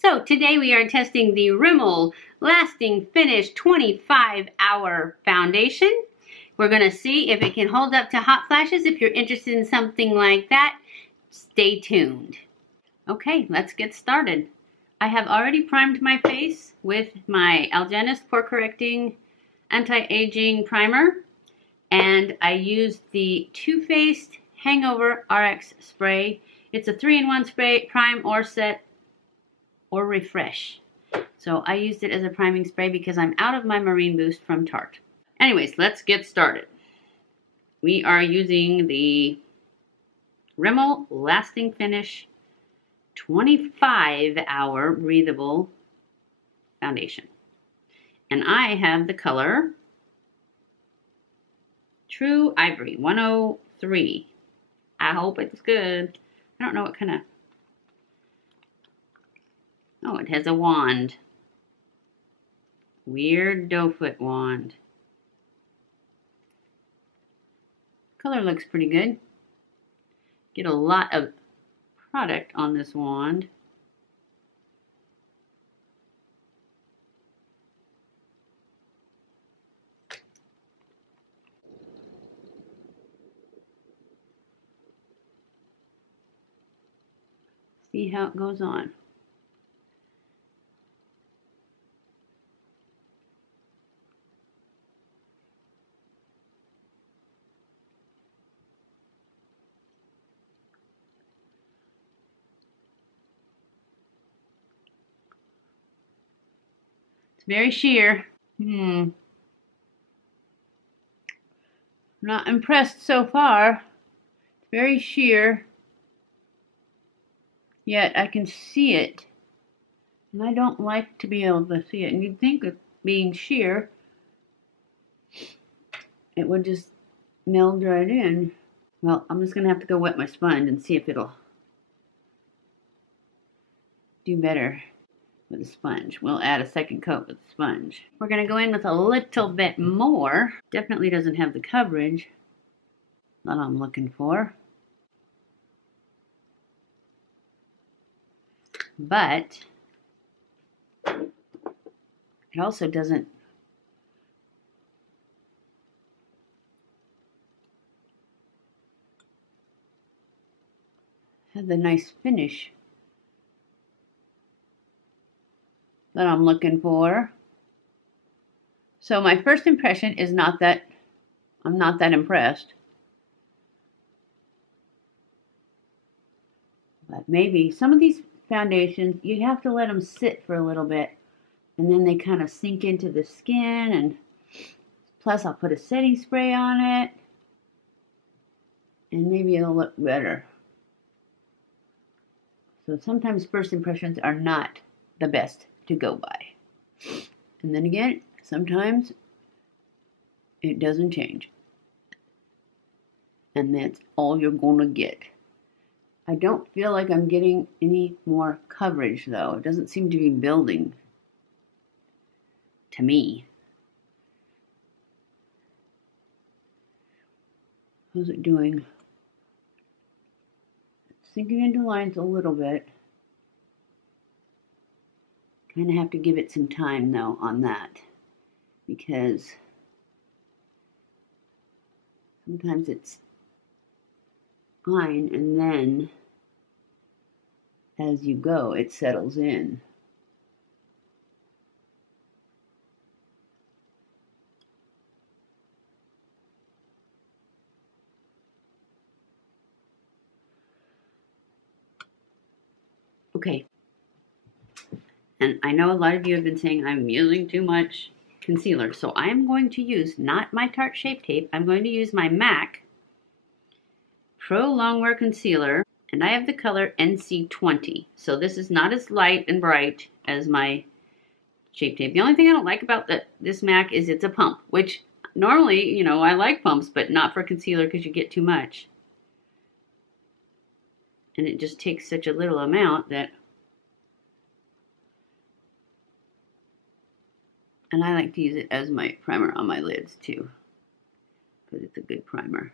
So today we are testing the Rimmel Lasting Finish 25-Hour Foundation. We're going to see if it can hold up to hot flashes. If you're interested in something like that, stay tuned. Okay, let's get started. I have already primed my face with my AlgenistPore Correcting Anti-Aging Primer. And I used the Too Faced Hangover RX Spray. It's a 3-in-1 spray, prime or set or refresh. So I used it as a priming spray because I'm out of my Marine Boost from Tarte. Anyways, let's get started. We are using the Rimmel Lasting Finish 25-Hour Breathable Foundation. And I have the color True Ivory 103. I hope it's good. I don't know what kind of... Oh, it has a wand. Weird doe foot wand. Color looks pretty good. Get a lot of product on this wand. See how it goes on. Very sheer. Not impressed so far. It's very sheer. Yet I can see it. And I don't like to be able to see it. And you'd think of being sheer, it would just meld right in. Well, I'm just going to have to go wet my sponge and see if it'll do better with a sponge. We'll add a second coat with the sponge. We're going to go in with a little bit more. Definitely doesn't have the coverage that I'm looking for. But it also doesn't have the nice finish that I'm looking for. So my first impression is not that I'm not that impressed. But maybe some of these foundations, you have to let them sit for a little bit, and then they kind of sink into the skin, and plus I'll put a setting spray on it, and maybe it'll look better. So sometimes first impressions are not the best to go by. And then again, sometimes it doesn't change. And that's all you're gonna get. I don't feel like I'm getting any more coverage though. It doesn't seem to be building to me. How's it doing? It's sinking into lines a little bit. Kind of have to give it some time though on that, because sometimes it's fine and then as you go it settles in. Okay. And I know a lot of you have been saying I'm using too much concealer. So I am going to use, not my Tarte Shape Tape, I'm going to use my MAC Pro Longwear Concealer. And I have the color NC20. So this is not as light and bright as my Shape Tape. The only thing I don't like about this MAC is it's a pump. Which normally, you know, I like pumps, but not for concealer because you get too much. And it just takes such a little amount that... And I like to use it as my primer on my lids too, because it's a good primer.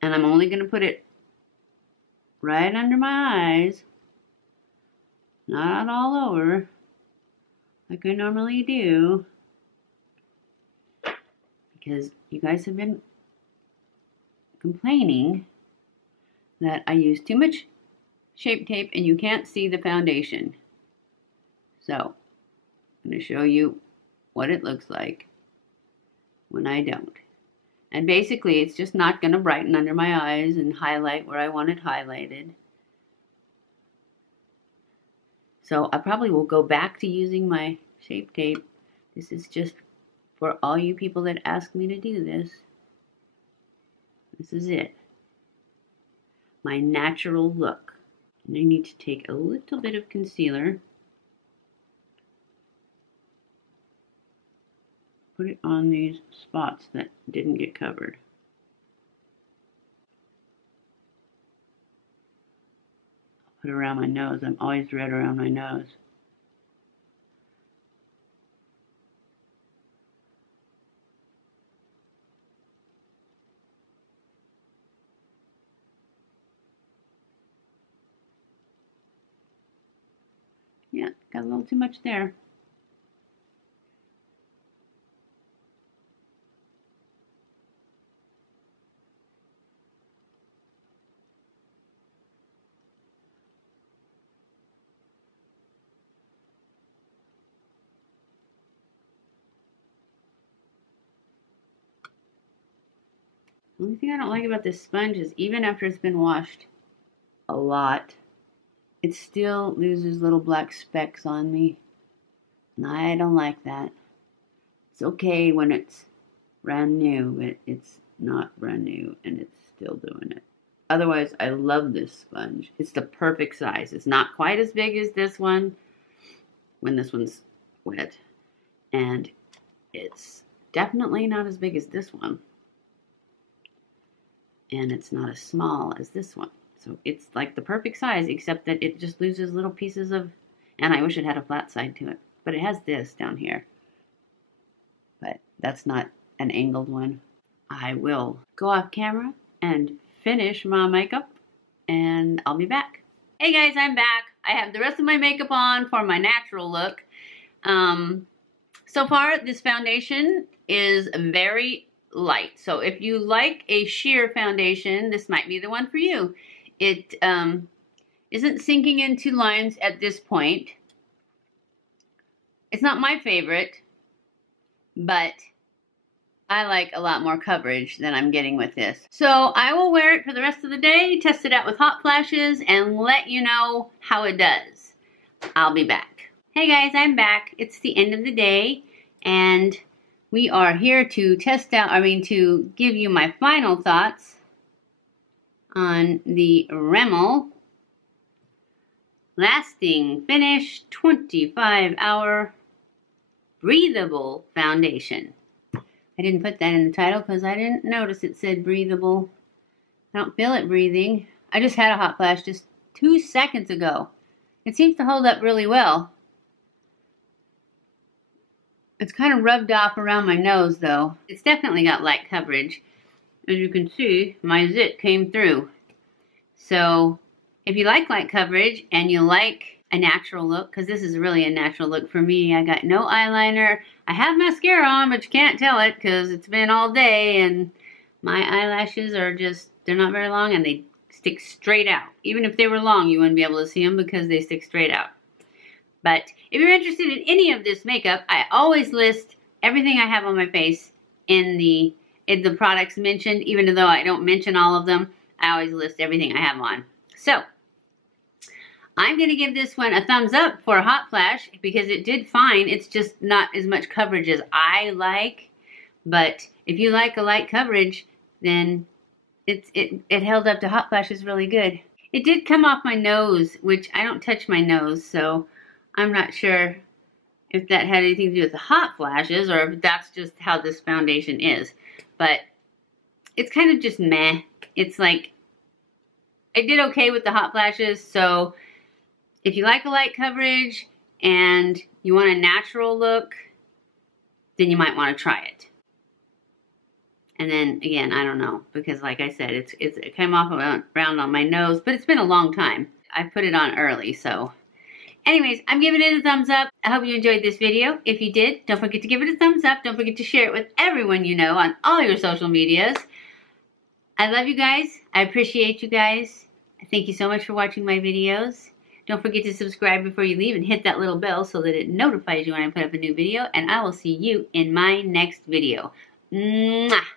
And I'm only going to put it right under my eyes, not all over like I normally do, because you guys have been complaining that I use too much Shape Tape and you can't see the foundation. So I'm going to show you what it looks like when I don't. And basically it's just not going to brighten under my eyes and highlight where I want it highlighted. So I probably will go back to using my Shape Tape. This is just for all you people that ask me to do this. This is it. My natural look. And I need to take a little bit of concealer. Put it on these spots that didn't get covered. Put it around my nose. I'm always red around my nose. Yeah, got a little too much there. The only thing I don't like about this sponge is even after it's been washed a lot, it still loses little black specks on me. And I don't like that. It's okay when it's brand new, but it's not brand new and it's still doing it. Otherwise, I love this sponge. It's the perfect size. It's not quite as big as this one when this one's wet. And it's definitely not as big as this one. And it's not as small as this one. So it's like the perfect size, except that it just loses little pieces of, and I wish it had a flat side to it. But it has this down here. But that's not an angled one. I will go off camera and finish my makeup, and I'll be back. Hey guys, I'm back. I have the rest of my makeup on for my natural look. So far, this foundation is very light. So if you like a sheer foundation, this might be the one for you. It isn't sinking into lines at this point. It's not my favorite, but I like a lot more coverage than I'm getting with this. So I will wear it for the rest of the day, test it out with hot flashes, and let you know how it does. I'll be back. Hey guys, I'm back. It's the end of the day, and we are here to test out, to give you my final thoughts on the Rimmel Lasting Finish 25-Hour Breathable Foundation. I didn't put that in the title because I didn't notice it said breathable. I don't feel it breathing. I just had a hot flash just 2 seconds ago. It seems to hold up really well. It's kind of rubbed off around my nose though. It's definitely got light coverage. As you can see, my zit came through. So if you like light coverage and you like a natural look, because this is really a natural look for me. I got no eyeliner. I have mascara on, but you can't tell it because it's been all day and my eyelashes are just, they're not very long and they stick straight out. Even if they were long, you wouldn't be able to see them because they stick straight out. But if you're interested in any of this makeup, I always list everything I have on my face in the products mentioned. Even though I don't mention all of them, I always list everything I have on. So I'm going to give this one a thumbs up for a hot flash because it did fine. It's just not as much coverage as I like. But if you like a light coverage, then it held up to hot flashes really good. It did come off my nose, which I don't touch my nose, so I'm not sure if that had anything to do with the hot flashes or if that's just how this foundation is. But it's kind of just meh. It's like, I did okay with the hot flashes, so if you like a light coverage and you want a natural look, then you might want to try it. And then again, I don't know, because like I said, it came off around on my nose, but it's been a long time. I put it on early, so. Anyways, I'm giving it a thumbs up. I hope you enjoyed this video. If you did, don't forget to give it a thumbs up. Don't forget to share it with everyone you know on all your social medias. I love you guys. I appreciate you guys. Thank you so much for watching my videos. Don't forget to subscribe before you leave and hit that little bell so that it notifies you when I put up a new video. And I will see you in my next video. Mwah!